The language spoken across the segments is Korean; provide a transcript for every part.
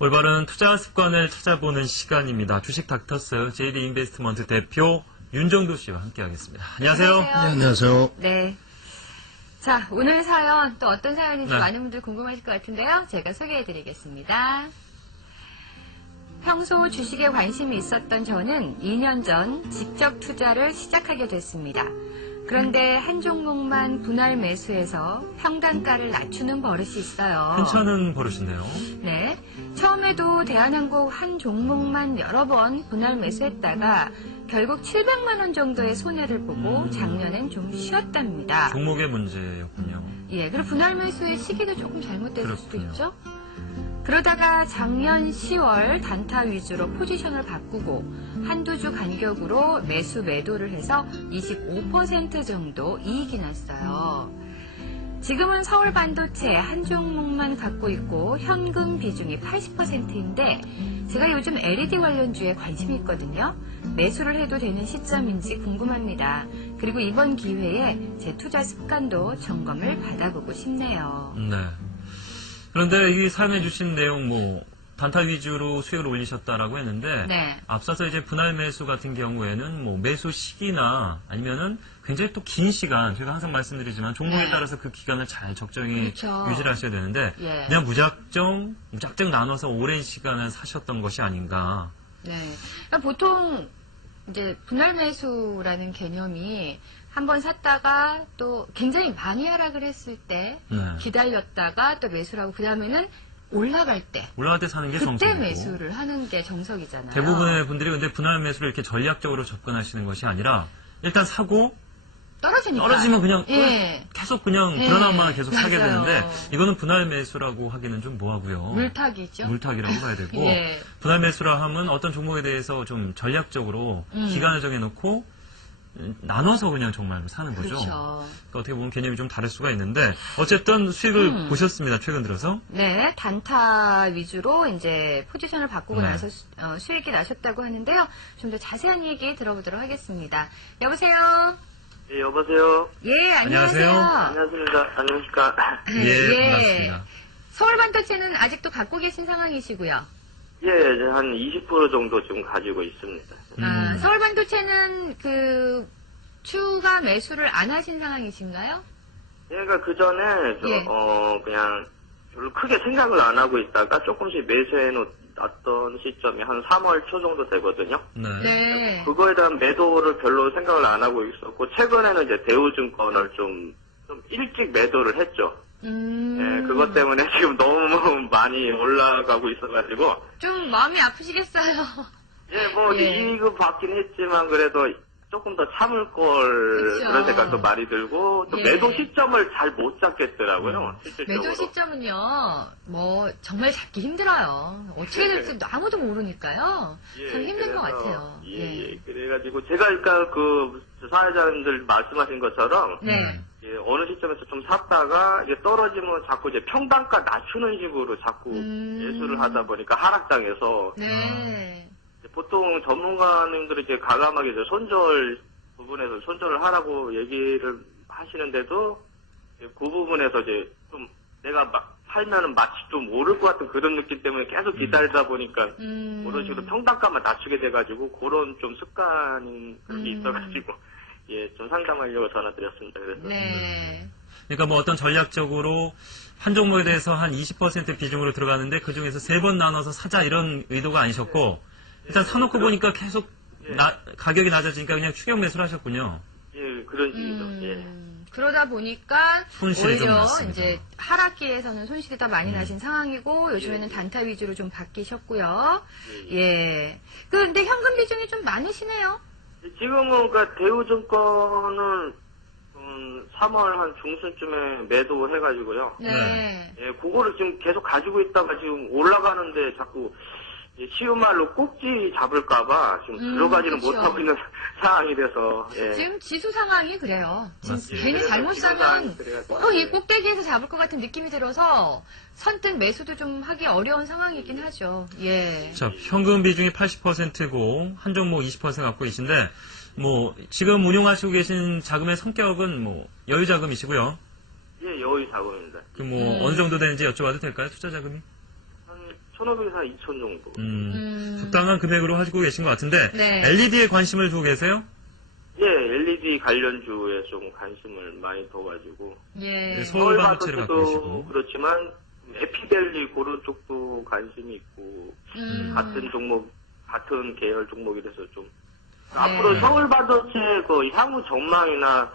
올바른 투자 습관을 찾아보는 시간입니다. 주식 닥터스 JD 인베스트먼트 대표 윤정도 씨와 함께하겠습니다. 안녕하세요. 네, 안녕하세요. 네. 자, 오늘 사연 또 어떤 사연인지 네. 많은 분들 궁금하실 것 같은데요. 제가 소개해드리겠습니다. 평소 주식에 관심이 있었던 저는 2년 전 직접 투자를 시작하게 됐습니다. 그런데 한 종목만 분할 매수해서 평단가를 낮추는 버릇이 있어요. 괜찮은 버릇인데요. 네. 처음에도 대한항공 한 종목만 여러 번 분할 매수했다가 결국 700만 원 정도의 손해를 보고 작년엔 좀 쉬었답니다. 종목의 문제였군요. 예, 그리고 분할 매수의 시기도 조금 잘못됐을 수도 그렇군요. 있죠. 그러다가 작년 10월 단타 위주로 포지션을 바꾸고 한두 주 간격으로 매수 매도를 해서 25% 정도 이익이 났어요. 지금은 서울 반도체 한 종목만 갖고 있고 현금 비중이 80%인데 제가 요즘 LED 관련주에 관심이 있거든요. 매수를 해도 되는 시점인지 궁금합니다. 그리고 이번 기회에 제 투자 습관도 점검을 받아보고 싶네요. 네. 그런데 이 사용해 주신 내용 단타 위주로 수익을 올리셨다라고 했는데 네. 앞서서 이제 분할 매수 같은 경우에는 매수 시기나 아니면은 굉장히 또 긴 시간, 제가 항상 말씀드리지만 종목에 네. 따라서 그 기간을 잘 적정히 그렇죠. 유지를 하셔야 되는데 예. 그냥 무작정 나눠서 오랜 시간을 사셨던 것이 아닌가. 네. 그러니까 보통 이제 분할 매수라는 개념이 한번 샀다가 또 굉장히 많이 하락을 했을 때 네. 기다렸다가 또 매수를 하고 그 다음에는 올라갈 때 올라갈 때 사는 게 그때 정석이고 매수를 하는 게 정석이잖아요. 대부분의 분들이 근데 분할 매수를 이렇게 전략적으로 접근하시는 것이 아니라 일단 사고 떨어지니까. 떨어지면 그냥 예. 계속 그냥 예. 불안함만 계속 사게 맞아요. 되는데 이거는 분할 매수라고 하기는 좀 뭐하고요. 물타기죠. 물타기라고 봐야 되고 예. 분할 매수라 하면 어떤 종목에 대해서 좀 전략적으로 기간을 정해놓고 나눠서 그냥 정말 사는 거죠. 그렇죠. 그러니까 어떻게 보면 개념이 좀 다를 수가 있는데 어쨌든 수익을 보셨습니다. 최근 들어서. 네, 단타 위주로 이제 포지션을 바꾸고 네. 나서 수익이 나셨다고 하는데요. 좀 더 자세한 얘기 들어보도록 하겠습니다. 여보세요? 예, 여보세요. 예, 안녕하세요. 안녕하세요. 안녕하십니까. 안녕하십니까. 예, 맞습니다. 서울 반도체는 아직도 갖고 계신 상황이시고요. 예, 한 20% 정도 지금 가지고 있습니다. 서울 반도체는 그 추가 매수를 안 하신 상황이신가요? 얘가 그 전에 예. 그냥 별로 크게 생각을 안 하고 있다가 조금씩 매수해 놨던 시점이 한 3월 초 정도 되거든요. 네. 네. 그거에 대한 매도를 별로 생각을 안 하고 있었고, 최근에는 이제 대우증권을 좀 일찍 매도를 했죠. 예, 그것 때문에 지금 너무 많이 올라가고 있어가지고, 좀 마음이 아프시겠어요. 예, 예. 이익은 받긴 했지만 그래도 조금 더 참을 걸 그쵸. 그런 생각도 많이 들고 또 예. 매도 시점을 잘 못 잡겠더라고요. 실질적으로. 매도 시점은요, 정말 잡기 힘들어요. 어떻게 될지 아무도 모르니까요. 예, 참 힘든 것 그래서, 같아요. 예. 그래가지고 제가 그러니까 그 사회자님들 말씀하신 것처럼 네. 예, 어느 시점에서 좀 샀다가 이제 떨어지면 자꾸 이제 평단가 낮추는 식으로 자꾸 매수를 하다 보니까 하락장에서 네. 보통 전문가님들이 이제 가감하게 이제 손절 부분에서 손절을 하라고 얘기를 하시는데도 그 부분에서 이제 좀 내가 막 살면은 마치 좀 오를 것 같은 그런 느낌 때문에 계속 기다리다 보니까 그런 식으로 평단가만 낮추게 돼가지고 그런 좀 습관이 그런 게 있어가지고 예, 좀 상담하려고 전화드렸습니다. 그래서 네. 그러니까 어떤 전략적으로 한 종목에 대해서 한 20% 비중으로 들어가는데 그 중에서 3번 나눠서 사자 이런 의도가 아니셨고 일단 사놓고 보니까 계속 가격이 낮아지니까 그냥 추격 매수를 하셨군요. 예, 그런 식이죠. 예. 그러다 보니까 손실이 좀 오히려 났습니다. 이제 하락기에서는 손실이 더 많이 나신 상황이고 요즘에는 단타 위주로 좀 바뀌셨고요. 예. 근데 현금 비중이 좀 많으시네요. 지금은 그러니까 대우증권은 3월 한 중순쯤에 매도해가지고요. 네. 예, 그거를 지금 계속 가지고 있다가 지금 올라가는데 자꾸 쉬운 말로 꼭지 잡을까봐 지금 들어가지는 그쵸. 못하고 있는 상황이 돼서 예. 지금 지수 상황이 그래요. 지금 맞습니다. 괜히 그래서 잘못 지금 사면 상황이 그래가지고. 이 꼭대기에서 잡을 것 같은 느낌이 들어서 선뜻 매수도 좀 하기 어려운 상황이긴 하죠. 예. 자, 현금 비중이 80%고 한 종목 20% 갖고 계신데 지금 운용하시고 계신 자금의 성격은 여유 자금이시고요. 예, 여유 자금입니다. 어느 정도 되는지 여쭤봐도 될까요? 투자 자금이? 한 1,500에서 한 2,000 정도. 적당한 금액으로 하시고 계신 것 같은데 네. LED에 관심을 두고 계세요? 예, LED 관련주에 좀 관심을 많이 둬가지고. 예. 서울 반도체를 갖고 반도체도 계시고. 그렇지만, 에피델리 그런 쪽도 관심이 있고, 같은 종목, 같은 계열 종목이라서 좀. 앞으로 서울 반도체 그 향후 전망이나,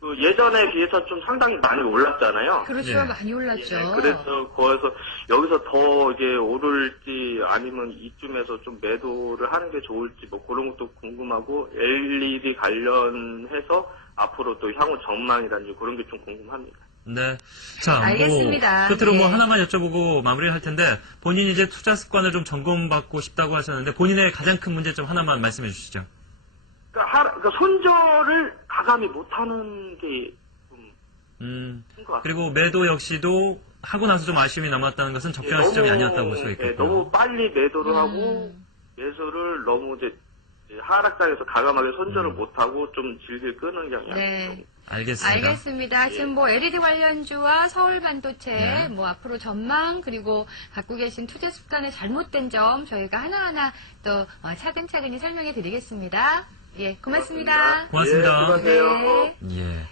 그 예전에 비해서 좀 상당히 많이 올랐잖아요. 그렇죠. 예. 많이 올랐죠. 그래서 거기서 여기서 더 이게 오를지 아니면 이쯤에서 좀 매도를 하는 게 좋을지 뭐 그런 것도 궁금하고 LED 관련해서 앞으로 또 향후 전망이라든지 그런 게 좀 궁금합니다. 네. 자, 알겠습니다. 끝으로 뭐 네. 하나만 여쭤보고 마무리를 할 텐데 본인이 이제 투자 습관을 좀 점검받고 싶다고 하셨는데 본인의 가장 큰 문제점 하나만 말씀해 주시죠. 그러니까 손절을 가감히 못하는 게 좀 큰 것 같아요. 그리고 매도 역시도 하고 나서 좀 아쉬움이 남았다는 것은 적절한 시점이 아니었다고 볼 수가 있겠고요. 너무 빨리 매도를 하고 매수를 너무 이제 하락장에서 가감하게 손절을 못하고 좀 질질 끄는 경향이 네. 좀 알겠습니다. 알겠습니다. 지금 뭐 LED 관련주와 서울 반도체, 네. 뭐 앞으로 전망, 그리고 갖고 계신 투자 습관의 잘못된 점 저희가 하나하나 또 차근차근히 설명해 드리겠습니다. 예, 고맙습니다. 고맙습니다. 예, 수고하세요. 네. 예.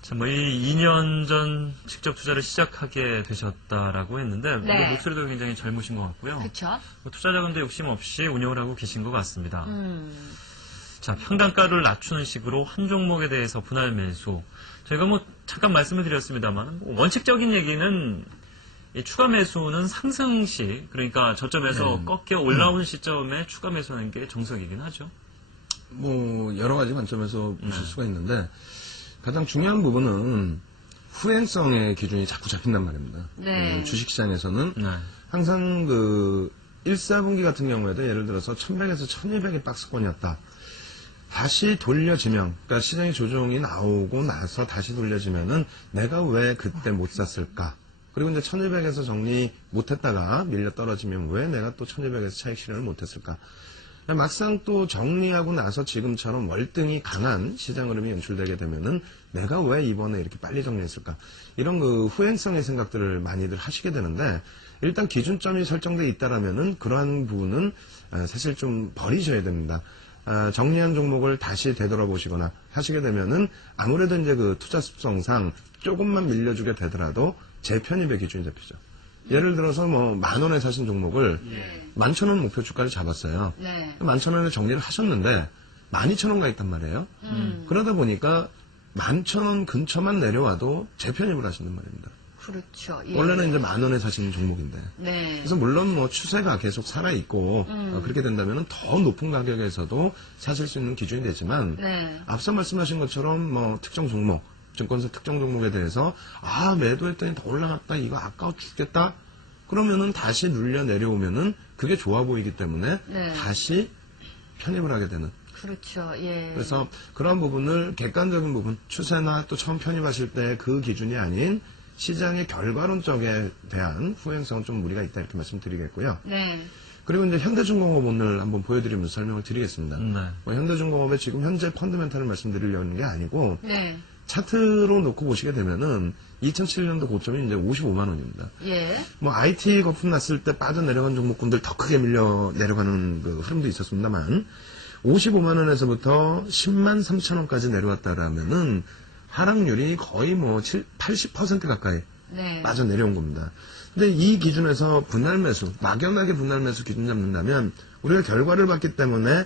자, 뭐, 이 2년 전 직접 투자를 시작하게 되셨다라고 했는데, 네. 뭐 목소리도 굉장히 젊으신 것 같고요. 그렇죠. 뭐 투자 자금도 욕심 없이 운영을 하고 계신 것 같습니다. 자, 평단가를 낮추는 식으로 한 종목에 대해서 분할 매수. 저희가 뭐, 잠깐 말씀을 드렸습니다만, 뭐 원칙적인 얘기는 이 추가 매수는 상승 시, 그러니까 저점에서 꺾여 올라온 시점에 추가 매수하는 게 정석이긴 하죠. 뭐 여러 가지 관점에서 보실 수가 있는데 가장 중요한 부분은 후행성의 기준이 자꾸 잡힌단 말입니다. 네. 주식시장에서는 네. 항상 그 1사분기 같은 경우에도 예를 들어서 1100에서 1200의 박스권이었다. 다시 돌려지면, 그러니까 시장의 조정이 나오고 나서 다시 돌려지면은 내가 왜 그때 못 샀을까? 그리고 이제 1200에서 정리 못했다가 밀려 떨어지면 왜 내가 또 1200에서 차익 실현을 못했을까? 막상 또 정리하고 나서 지금처럼 월등히 강한 시장 흐름이 연출되게 되면은 내가 왜 이번에 이렇게 빨리 정리했을까? 이런 그 후행성의 생각들을 많이들 하시게 되는데 일단 기준점이 설정돼 있다라면은 그러한 부분은 사실 좀 버리셔야 됩니다. 정리한 종목을 다시 되돌아보시거나 하시게 되면은 아무래도 이제 그 투자 습성상 조금만 밀려주게 되더라도 재편입의 기준이 잡히죠. 예를 들어서 뭐 10,000원에 사신 종목을 11,000원 목표 주가를 잡았어요. 네. 11,000원에 정리를 하셨는데 12,000원 가 있단 말이에요. 그러다 보니까 11,000원 근처만 내려와도 재편입을 하시는 말입니다. 그렇죠. 예. 원래는 이제 10,000원에 사시는 종목인데. 네. 그래서 물론 뭐 추세가 계속 살아있고 그렇게 된다면 더 높은 가격에서도 사실 수 있는 기준이 되지만 네. 앞서 말씀하신 것처럼 뭐 특정 종목 증권사 특정 종목에 대해서 매도했더니 더 올라갔다 이거 아까워 죽겠다 그러면은 다시 눌려 내려오면은 그게 좋아 보이기 때문에 네. 다시 편입을 하게 되는 그렇죠. 예. 그래서 그런 부분을 객관적인 부분 추세나 또 처음 편입하실 때 그 기준이 아닌 시장의 결과론적에 대한 후행성은 좀 무리가 있다 이렇게 말씀드리겠고요. 네. 그리고 이제 현대중공업 오늘 한번 보여드리면서 설명을 드리겠습니다. 네. 뭐 현대중공업의 지금 현재 펀드멘탈을 말씀드리려는 게 아니고 네. 차트로 놓고 보시게 되면은 2007년도 고점이 이제 55만 원입니다. 예. 뭐 IT 거품 났을 때 빠져내려간 종목군들 더 크게 밀려 내려가는 그 흐름도 있었습니다만 55만 원에서부터 10만 3천 원까지 내려왔다라면은 하락률이 거의 뭐 80% 가까이 네. 빠져내려온 겁니다. 근데 이 기준에서 분할 매수, 막연하게 분할 매수 기준 잡는다면 우리가 결과를 봤기 때문에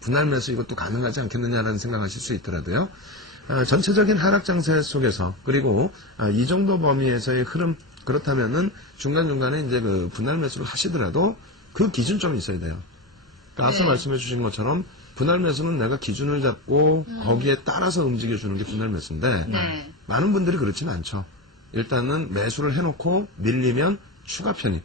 분할 매수 이것도 가능하지 않겠느냐라는 생각하실 수 있더라도요. 전체적인 하락 장세 속에서 그리고 이 정도 범위에서의 흐름 그렇다면은 중간중간에 이제 그 분할 매수를 하시더라도 그 기준점이 있어야 돼요. 그러니까 앞서 네. 말씀해 주신 것처럼 분할 매수는 내가 기준을 잡고 거기에 따라서 움직여 주는 게 분할 매수인데 네. 많은 분들이 그렇지는 않죠. 일단은 매수를 해놓고 밀리면 추가 편입.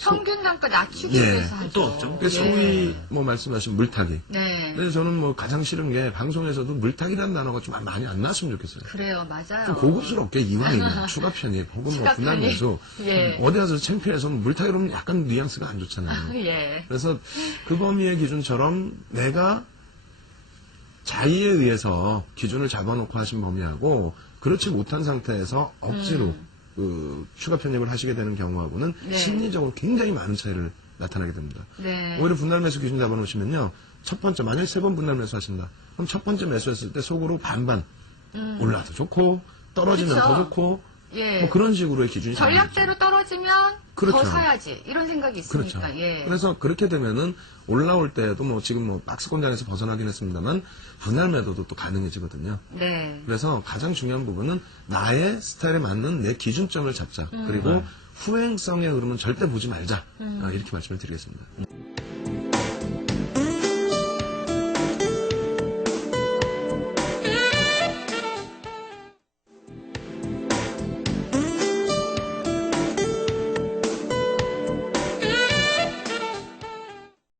평균 단가 낮추기 예. 위해서 하죠. 또 없죠. 그게 소위 뭐 말씀하신 물타기. 네. 근데 저는 뭐 가장 싫은 게 방송에서도 물타기라는 단어가 좀 많이 안 나왔으면 좋겠어요. 그래요. 맞아요. 좀 고급스럽게 이왕이면 추가 편입 혹은 뭐 추가 분할 편입. 매수 예. 어디 가서 창피해서 물타기로 하면 약간 뉘앙스가 안 좋잖아요. 예. 그래서 그 범위의 기준처럼 내가 자의에 의해서 기준을 잡아놓고 하신 범위하고 그렇지 못한 상태에서 억지로 추가 편입을 하시게 되는 경우하고는 네. 심리적으로 굉장히 많은 차이를 나타나게 됩니다. 네. 오히려 분할 매수 기준 잡아놓으시면요. 첫 번째, 만약에 3번 분할 매수 하신다. 그럼 첫 번째 매수했을 때 속으로 반반 올라도 좋고 떨어지면 그쵸. 더 좋고 예. 뭐 그런 식으로의 기준이 전략대로 떨어지면 그렇죠. 더 사야지. 이런 생각이 있으니까. 그렇죠. 예. 그래서 그렇게 되면은 올라올 때도 뭐 지금 뭐 박스권장에서 벗어나긴 했습니다만 분할 매도도 또 가능해지거든요. 네. 그래서 가장 중요한 부분은 나의 스타일에 맞는 내 기준점을 잡자. 그리고 후행성의 흐름은 절대 보지 말자. 이렇게 말씀을 드리겠습니다.